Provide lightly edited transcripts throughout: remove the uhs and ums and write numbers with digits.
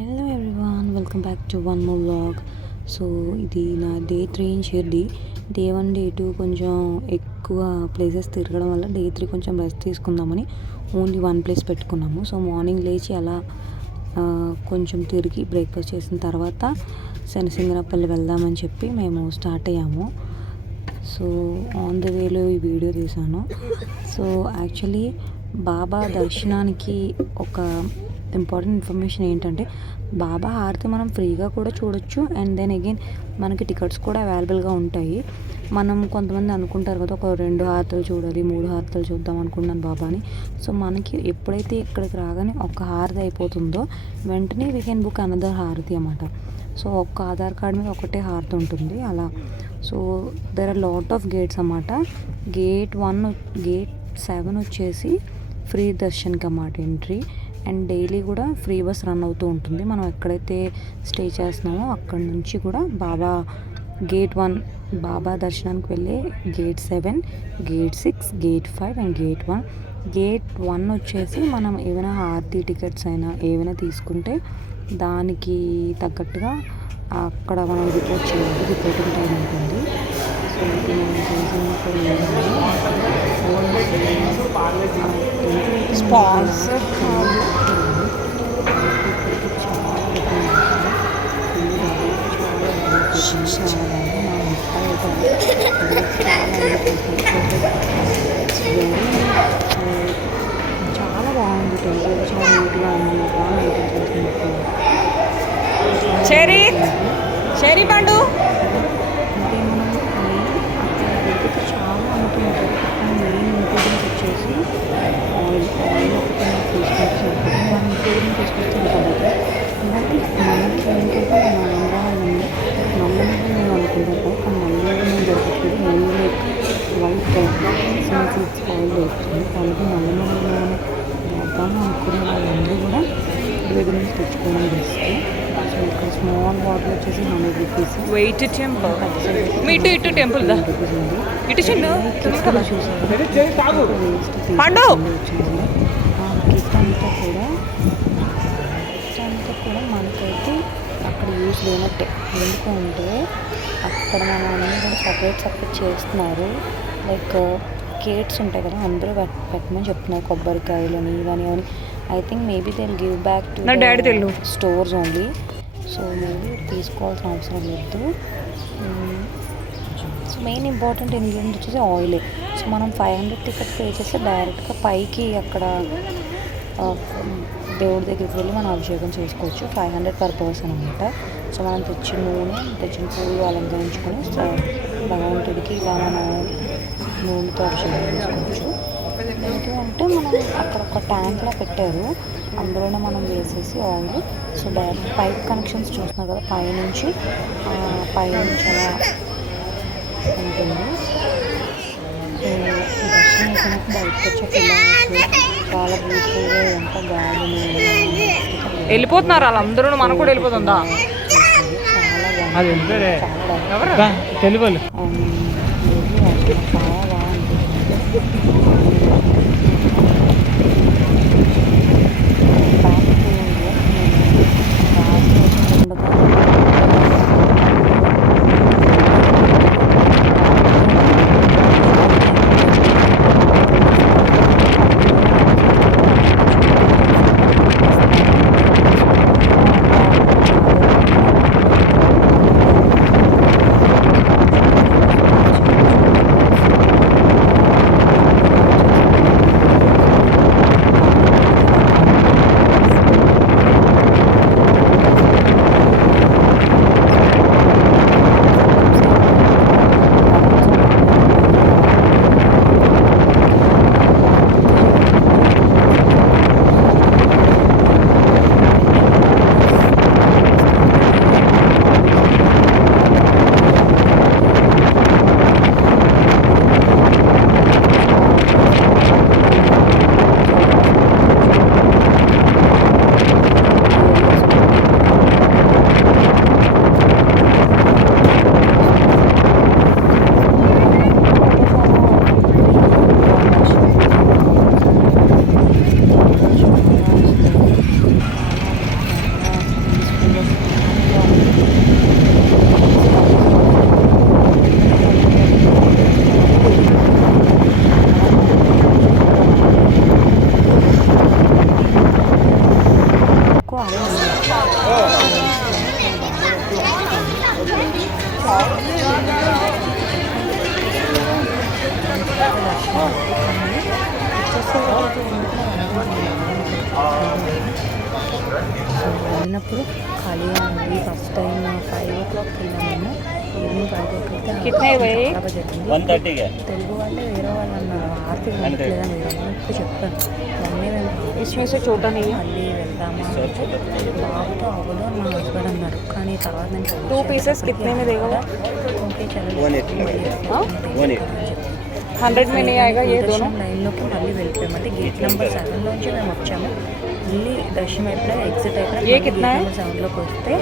Hello everyone, welcome back to one more vlog. So ఇది నా day 3 in Shirdi. Day 1 day 2 కొంచెం ఎక్కువ places తిరగడం వల్ల డే 3 కొంచెం రెస్ట్ తీసుకుందామని ఓన్లీ వన్ ప్లేస్ పెట్టుకున్నాము. సో మార్నింగ్ లేచి అలా కొంచెం తిరిగి బ్రేక్ఫాస్ట్ చేసిన తర్వాత శనిసింగరపల్లి వెళ్దామని చెప్పి మేము స్టార్ట్ అయ్యాము. సో ఆన్ ద వేలో ఈ వీడియో తీశాను. సో యాక్చువల్లీ బాబా దర్శనానికి ఒక ఇంపార్టెంట్ ఇన్ఫర్మేషన్ ఏంటంటే, బాబా హారతి మనం ఫ్రీగా కూడా చూడొచ్చు. అండ్ దెన్ అగైన్ మనకి టికెట్స్ కూడా అవైలబుల్గా ఉంటాయి. మనం కొంతమంది అనుకుంటారు కదా, ఒక 2 హారతలు చూడాలి, 3 హారతలు చూద్దాం అనుకున్నాను బాబాని. సో మనకి ఎప్పుడైతే ఇక్కడికి రాగానే ఒక హారతి అయిపోతుందో వెంటనే వీ కెన్ బుక్ అనదర్ హారతి అన్నమాట. సో ఒక్క ఆధార్ కార్డ్ మీద ఒకటే హారతి ఉంటుంది అలా. So there are lot of gates అన్నమాట. గేట్ 7 వచ్చేసి ఫ్రీ దర్శన్కి అన్నమాట ఎంట్రీ. అండ్ డైలీ కూడా ఫ్రీ బస్ రన్ అవుతూ ఉంటుంది. మనం ఎక్కడైతే స్టే చేస్తున్నామో అక్కడ నుంచి కూడా గేట్ 1 బాబా దర్శనానికి వెళ్ళే gate 7, gate 6, gate 5 and gate 1. Gate 1 వచ్చేసి మనం ఏమైనా హారతి టికెట్స్ అయినా ఏమైనా తీసుకుంటే దానికి తగ్గట్టుగా అక్కడ మనం రిపోర్ట్ చేయాలి. రిపోర్టింగ్ టైం ఉంటుంది. సో ఇది మనం స్పాన్సర్ చాలా బాగుంది. టెంపుల్ చాలా నీట్గా ఉంది. బాగా మెయింటైన్ చేస్తున్నట్టు. చెరీ పండు అంటే మనం అక్కడ దగ్గర చాలా అమ్ముతుంటారు. మెయిన్ ఇంగ్రీడియంట్స్ వచ్చేసి ఆయిల్ ఒకటి తీసుకొచ్చి మనం ఇంగ్రీడియంట్ తీసుకొస్తే కాబట్టి ఇలాంటి మనకి ఏంటంటే మన ఆంధ్రాలో నల్లగా నేను అనుకుంటాను కానీ నల్లగా నేను దొరకట్లేదు. మెయిన్ వైట్ సీడ్స్ ఆయిల్ దొరుకుతుంది. అలాగే నల్లగా వేద్దాము అనుకునే వాళ్ళందరూ కూడా దగ్గర నుంచి తెచ్చుకోవడం బెస్ట్. సో ఇక్కడ స్మాల్ వాటర్ వచ్చేసి 100 రూపీస్. వెయిట్ టెంపుల్ ఇటు టెంపుల్ దా ఇటు చిన్న చూసారు పండు కిట్ అంతా కూడా మనకైతే అక్కడ యూజ్ లేనట్టే. ఎందుకంటే అక్కడ మన అన్నీ కూడా సపరేట్ చేస్తున్నారు. లైక్ కేట్స్ ఉంటాయి కదా, అందరూ పెట్టమని చెప్తున్నారు. కొబ్బరికాయలని ఇవని అని. I think maybe they will give back to నా డాడీ తెలు స్టోర్స్ ఓన్లీ. సో మేబీ తీసుకోవాల్సిన అవసరం లేదు. సో మెయిన్ ఇంపార్టెంట్ ఇంగ్రీడియంట్ వచ్చేసి ఆయిలే. సో మనం 500 టికెట్ పే చేస్తే డైరెక్ట్గా పైకి అక్కడ దేవుడి దగ్గరికి వెళ్ళి మనం అభిషేకం చేసుకోవచ్చు. 500 పర్ పర్సన్ అనమాట. సో మనం తెచ్చిన పూలు అలంకరించుకొని భగవంతుడికి ఇలా మనం నూనెతో అభిషేకం చేసుకోవచ్చు. ఏంటి అంటే మనం అక్కడ ఒక ట్యాంక్లా పెట్టారు, అందులోనే మనం వేసేసి oil. So direct pipe connections చూస్తున్నారు కదా, పైనుంచి అలా ఉంటుంది. సో దర్శనం అయిపోయినప్పుడు బయటకు వచ్చే పిల్లలు చాలా బ్యూటిఫుల్గా ఎంత గార్డెన్ వెళ్ళిపోతున్నారు వాళ్ళందరూ. మనకు కూడా వెళ్ళిపోతుందా? చాలా బాగుంది. తెలుగు చాలా బాగుంది. వెళ్ళినప్పుడు ఖాళీగా ఉంది. ఫస్ట్ టైం 5 o'clock వెళ్ళాము. ఈవినింగ్ 5 o'clock కితనే భయ్యా? తెలుగు వాళ్ళే వేరే వాళ్ళు అన్నారు. ఆర్తి లేదని ఇప్పుడు చెప్పాను. మమ్మీ మేము इसमें से छोटा नहीं है మళ్ళీ వెళ్దామా బాబుతో అవ్వదు మా హస్బెండ్ అన్నారు. కానీ తర్వాత నేను 2 पीसेस कितने में देगा वो? ఓకే చలో 100 में नहीं आएगा ये दोनों? లైన్లోకి మళ్ళీ వెళ్ళిపోయాము. అంటే గేట్ నెంబర్ 7లోంచి మేము వచ్చాము. మళ్ళీ దర్శనం అయిపోయినా ఎగ్జిట్ అయిపోయినా ఏ కిतना है? 7లోకి వస్తే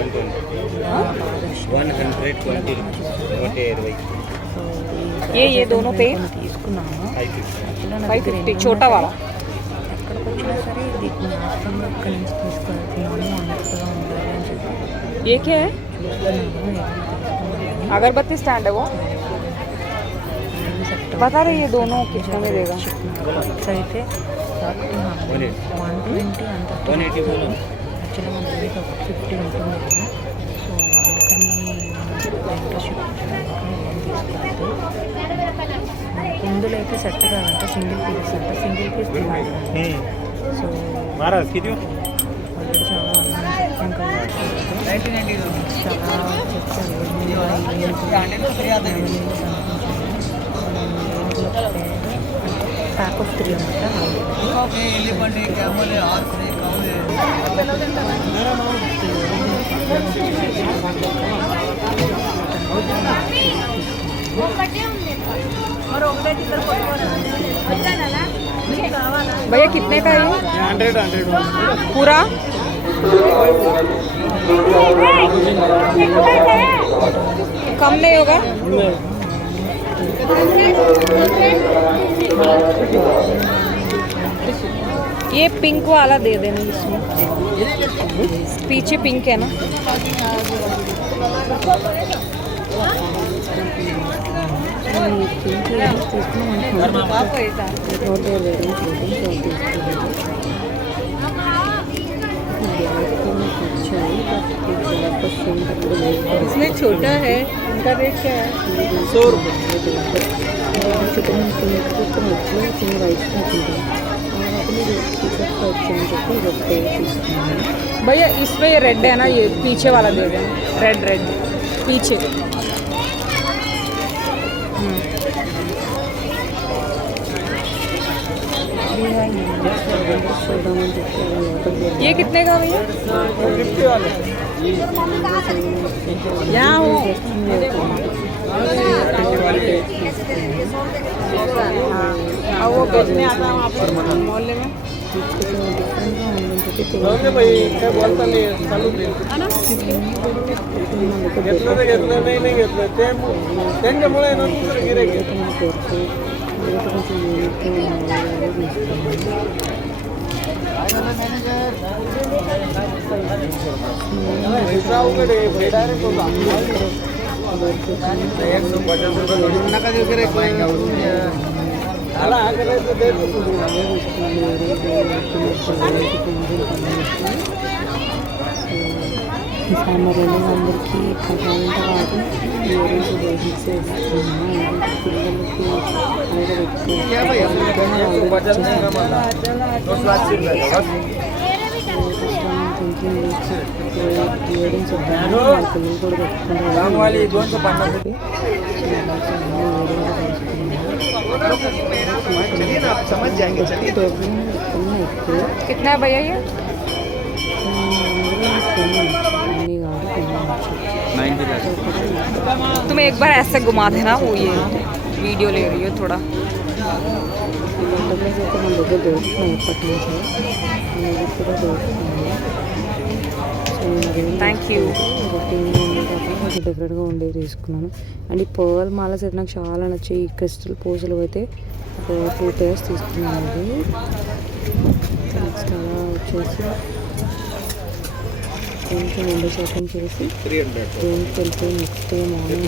ये दोनों पे తీసుకున్నాము. 550 छोटा वाला ఎక్కడికి వచ్చినా సరే ఇది జ్ఞాపకంగా అక్కడి నుంచి తీసుకెళ్తున్నాము అన్నట్టుగా ఉండాలి అని చెప్పి ये क्या है? చూస్తున్నాము. अगरबत्ती स्टैंड है वो? बता रहे ये दोनों कितने में देगा? అయితే 120 అంత యాక్చువల్గా మన దగ్గర ఒక 50 ఉంటుంది కదా. సో అందుకని ఇంట్రెస్ట్ ఇందులో అయితే సెట్ కాదంట. సింగిల్ పీస్ అంట. సింగిల్ పీస్ తినాలి. సో ఆల్రెడీ చాలా ప్యాక్ ఆఫ్ 3 అనమాట. भैया कितने का है ये? 100 पूरा? कम नहीं होगा? ये पिंक वाला दे देना इसमें. पीछे पिंक है ना? इसमें छोटा है. उनका रेट क्या है? 100 रुपये. भैया इसमें ये रेड है ना, ये पीछे वाला दे देना. रेड पीछे. ये कितने का भैया? 50 वाले. यहाँ हो वो बेचने आता हूँ आप मोहल्ले में. भाई क्या बोलता नहीं चालू नहीं त्यांच्यामुळे नंतर गिराईक पैसा उघडे डायरेक्ट होता नका गिराईक అలా ఆగలేదు సామర్లు అందరికీ ప్రజాంత వాటి ఈరోజు బేసిక్స్ పిల్లలకి ఇయరింగ్స్ పిల్లలు కూడా పెట్టుకుంటారు. कितना है भैया ये? तुम एक बार ऐसे घुमा देना. वो ये वीडियो ले रही हो थोड़ा. మన దగ్గర దొరుకుతున్నాయి ఎప్పటి నుంచి కూడా దొరుకుతున్నాయి. Thank you. కొంచెం డిఫరెంట్గా ఉండేది తీసుకున్నాను. అండ్ ఈ పర్ల్ మాలస్ అయితే నాకు చాలా నచ్చాయి. ఈ క్రిస్టల్ పూసలు అయితే ఒక 2 pairs తీసుకున్నాను. అది నెక్స్ట్ అలా వచ్చేసి కొంచెం 2% చేసి రూమ్కి వెళ్ళిపోయి నెక్స్ట్ డే మార్నింగ్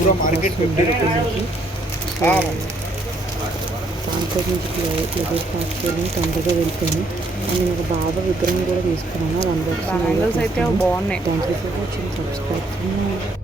దాంట్లో నుంచి ప్లేసెస్ స్టార్ట్ చేయడం తొందరగా వెళ్ళిపోయాను. అండ్ నేను ఒక బాబా విగ్రహం కూడా తీసుకున్నాను. అది బ్యాంగిల్స్ అయితే అన్బాక్సింగ్ బాగున్నాయి. Thank you for watching. Subscribe.